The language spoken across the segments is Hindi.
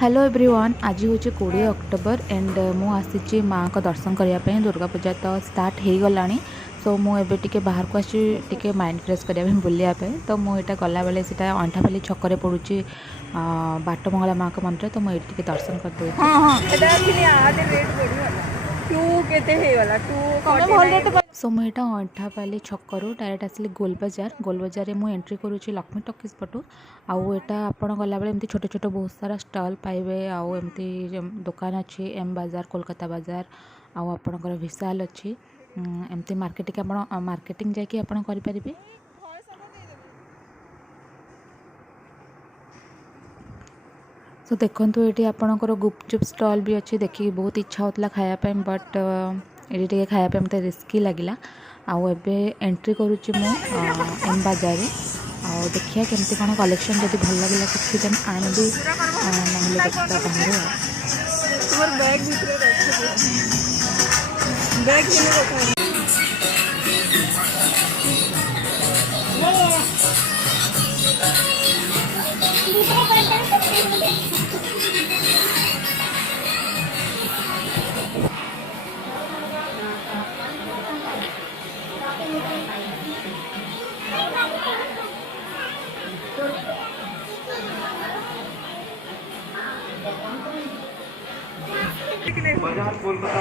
Hello everyone. आज हूँ 20 अक्टोबर एंड मु आसी माँ को दर्शन करने दुर्गा पूजा तो स्टार्ट हो गला। सो मुझे बाहर को आसी माइंड फ्रेश करने बुलायापी तो मुझे गला बेले से अंठापाली छक पड़ुची बाटमंगला माँ को मंदिर तो मुझे दर्शन कर दूँ। सो मुझे अंठापाली छकरू डायरेक्ट आसली गोल बजार में एंट्री करुँची लक्ष्मी टॉकीज पटू आउ एटा आपण गला बेले एमती छोटे छोटे बहुत सारा स्टॉल पाइबे आउ एमती दुकान अच्छी एम बाजार कोलकाता बाजार आउ आपणकर विशाल अच्छी एमती मार्केटिंग आपण मार्केटिंग जाकि आपण करि परिबे। सो देखंतु एटी आपणकर गुपचुप स्टॉल भी अच्छी देखि बहुत इच्छा होतला खाया पे बट एटी टिके खाया पे मते रिस्की लागिला आउ एबे एंट्री करूची मु एम बाजार और देखिए केमती कौन कलेक्शन जब भल लगे किसी दिन आनबी ना देखा बाहर। बाजार कोलकाता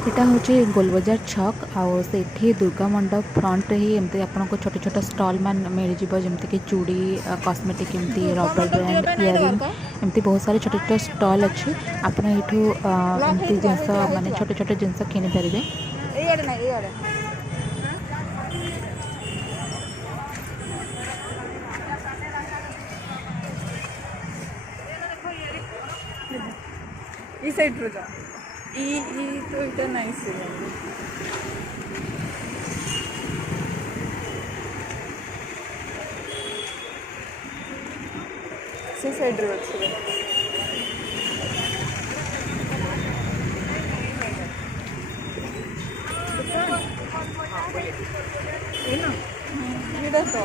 यहाँ हूँ गोलबजार छक आउ से दुर्गा मंडप फ्रंट ही एमती आपको छोट छोट स्टॉल मान मिल जमती कि चूड़ी कॉस्मेटिक एमती रबर बैंड इयरिंग एमती बहुत सारे छोटे छोटे स्टॉल अच्छी आप एमती जिनस माने छोटे छोटे जिनस किनी पारे। ई साइड रो जा ई तो इटा नाइस है से साइड रो अच्छे ये ना ये तो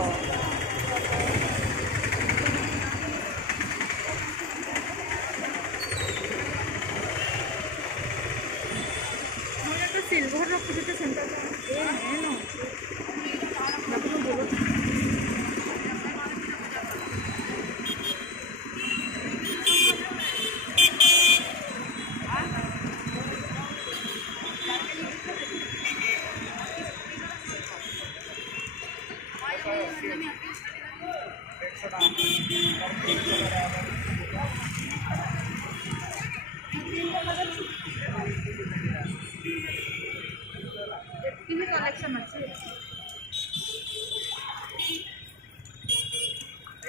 सिल्वर रखुचे तो सेंटर ए है नो देखो बोलो कलेक्शन अच्छे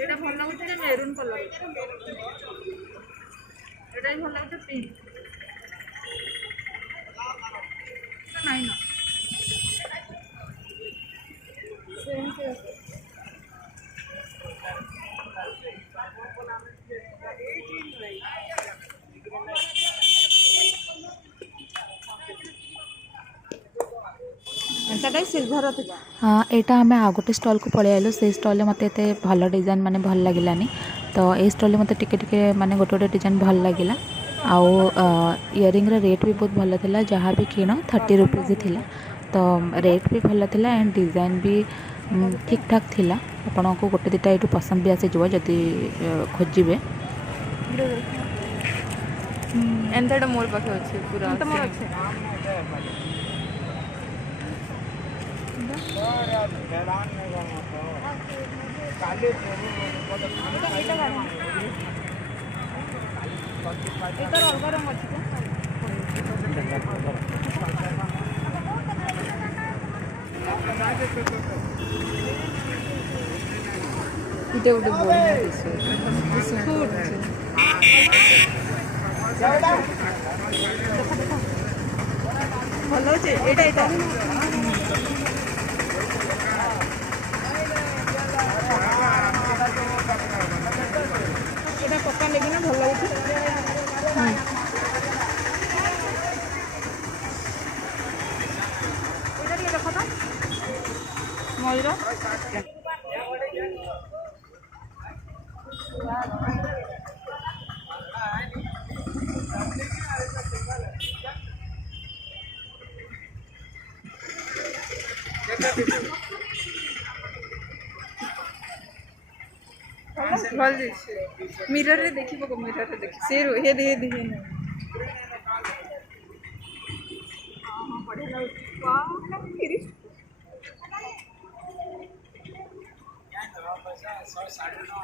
एटा भल लगुचे मेरून कलर एटा भी भल लगुचे पिंक नाइन सेम से सिल्वर हाँ यहाँ आम आ गोटे स्टल को पलि आलु से स्टल मत भल डिजाइन माने भल लगिलानी तो ये स्टल मत टिके माने गोटे गोटे डिजाइन भल लगिला आउ इयरिंग रेट भी बहुत भल था जहाँ भी किण 30 रुपीज थिला तो रेट भी भल था एंड डिजाइन भी ठीक ठाक थिला आपन को गोटे दुटा ये पसंद भी आसी जब जदि खोजे एंतटा मोर पाखे अच्छे पूरा तो मोर अच्छे अलग रंग अच्छे इटे गोटे बढ़िया बिस्कुट भल अच्छे एटा এটা পকা লাগি না ভাল লাগুছে এটা দিয়ে দেখো তো ময়ূর ভাল দিছে মিররে দেখিব গো মিররে দেখি সে হে দে দে না हां बढ़िया लाଗୁଛି वाह फिरी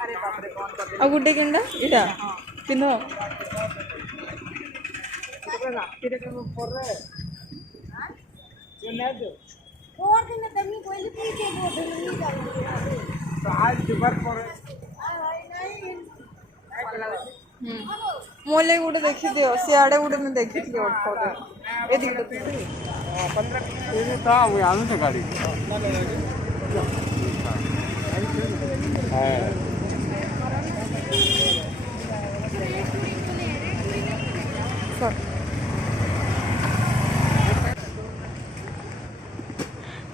अरे बाप रे कौन कर दे आ गुड्डे किंडा इटा किनो रात्रि के ऊपर रे ये ना दो और दिन तमी कोई पूछे दो नहीं जाए तो आज दोपहर पर मोले गोटे देखी दियो सियाड़े गोटे मैं देखी थी ऑटो ए दिख 15 ये था वो आने से गाड़ी हां सर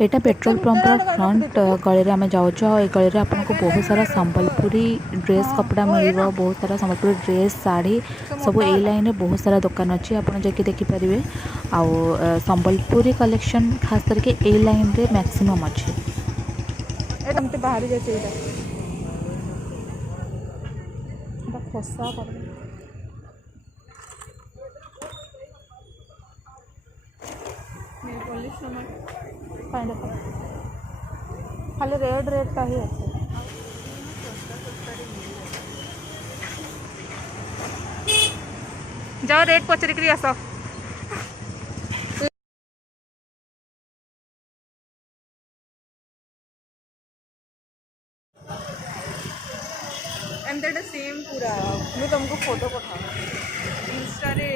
एटा पेट्रोल पंपर फ्रंट गली आम जाऊँ ये गली आपको बहुत सारा संबलपुरी ड्रेस कपड़ा मिल बहुत सारा संबलपुरी ड्रेस साड़ी सब यही लाइन में बहुत सारा दुकान अच्छी आपड़ जाकि देखिपारे आउ संबलपुरी कलेक्शन खास करके यही लाइन रे मैक्सिमम अच्छी बाहर जाते खसा कर खाली रेड रेड का ही अच्छे जाओ रेट पचरिक आस एमती सेम पूरा मुझे तुमको फोटो पठा इंस्टा रे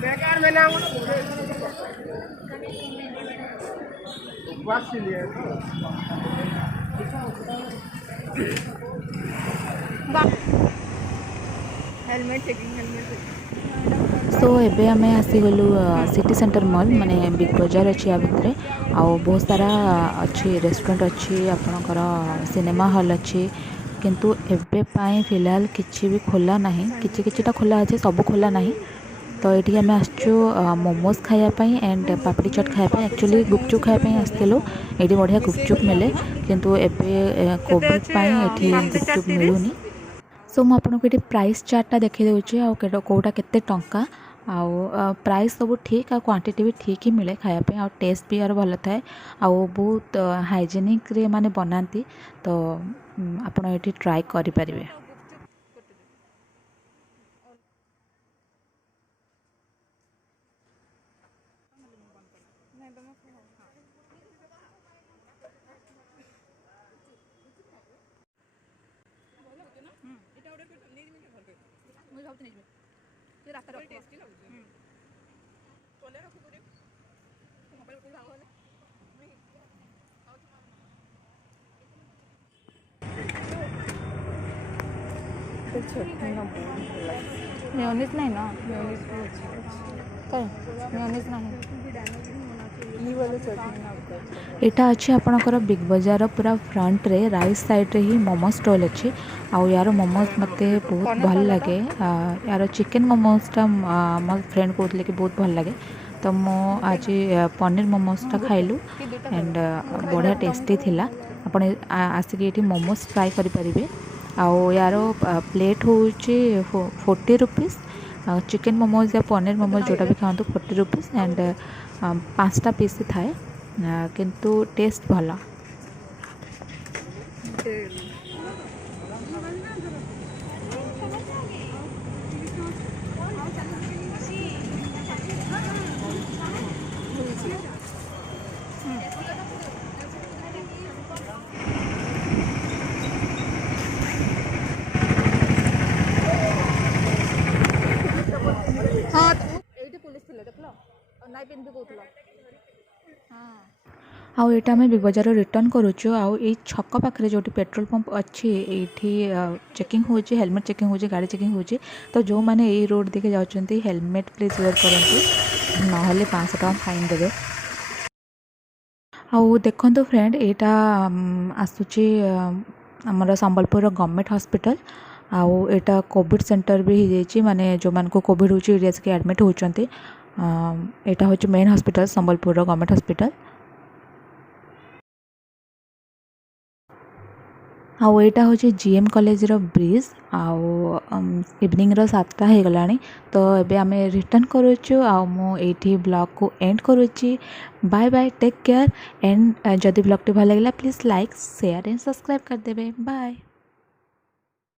बेकार में ना बात से लिए हेलमेट चेकिंग सो एबे आम आसीगलु सिटी सेंटर मॉल माने बिग बाजार अच्छी या भितर आउ बहुत सारा अच्छी रेस्टोरेंट अच्छी आपणकर सिनेमा हॉल अच्छी किंतु एबे पाए फिलहाल किछि भी खोला नहीं किछिटा खोला अच्छे सब खोला नहीं तो ये आम आसचु मोमोज खायापाई एंड पापड़ी चाट खायापाई एक्चुअली गुपचुप खायापाई आसलु ये बढ़िया गुपचुप मिले किंतु एबे कोविड पाई एठी गुपचुप मिलुनी सो मु आपको ये प्राइस चार्टा देखी दूसरी कौटा केते टंका आउ प्राइस सब ठीक आ क्वांटिटी भी ठीक ही मिले खायापी आ टेस्ट भी यार भल थाए आउ बहुत हाइजेनिक रे माने बनाती तो आपण ये ट्राई करें मेयोनीज नहीं ना मेयोनीज मेयोनीज नहीं ये वाले चटनी एटा अच्छी आपणकर बिग बाजार पूरा फ्रंट रे राइट साइड रे ही मोमो स्टॉल अच्छी आउ यार मोमोज मते बहुत भल लगे यार चिकन मोमोजटा मो फ्रेंड कहते कि बहुत भल लगे तो मो आज पनीर मोमोजटा खाइलु एंड बढ़िया टेस्टी थिला आपण आसिक ये मोमोज ट्राई करें आउ यार प्लेट हूँ 40 रुपीज़ चिकन मोमोज या पनीर मोमोज जोटा भी खातु 40 रुपीज़ एंड 5टा पीस थाए किंतु टेस्ट भला आउ एटा आम बिग बजार रिटर्न करुचु आउ ए छक पाखे जो पेट्रोल पंप अच्छी ये चेकिंग हो हेलमेट चेकिंग हो गाड़ी चेकिंग हो तो जो मैंने ये रोड देखे जाऊँच हेलमेट प्लीज वेयर करूँ ना 500 टका फाइन देवे। आउ देखो फ्रेंड यहाँ आसूची आमर संबलपुर गवर्नमेंट हॉस्पिटल आउ एटा कोविड सेंटर भी हो जाइए माने जो मान को कोविड होची के एडमिट होचंती एटा होची main hospital Sambalpur government hospital. आउ एटा होची जीएम कॉलेज रो ब्रिज आउ इवनिंग रो 7टा हो गलानी तो एबे आमे रिटर्न करूछु आउ मु एठी ब्लॉग को एंड करूची। Bye bye take care and जदि ब्लॉग टी भल लागला please like share and subscribe कर देबे। बाय।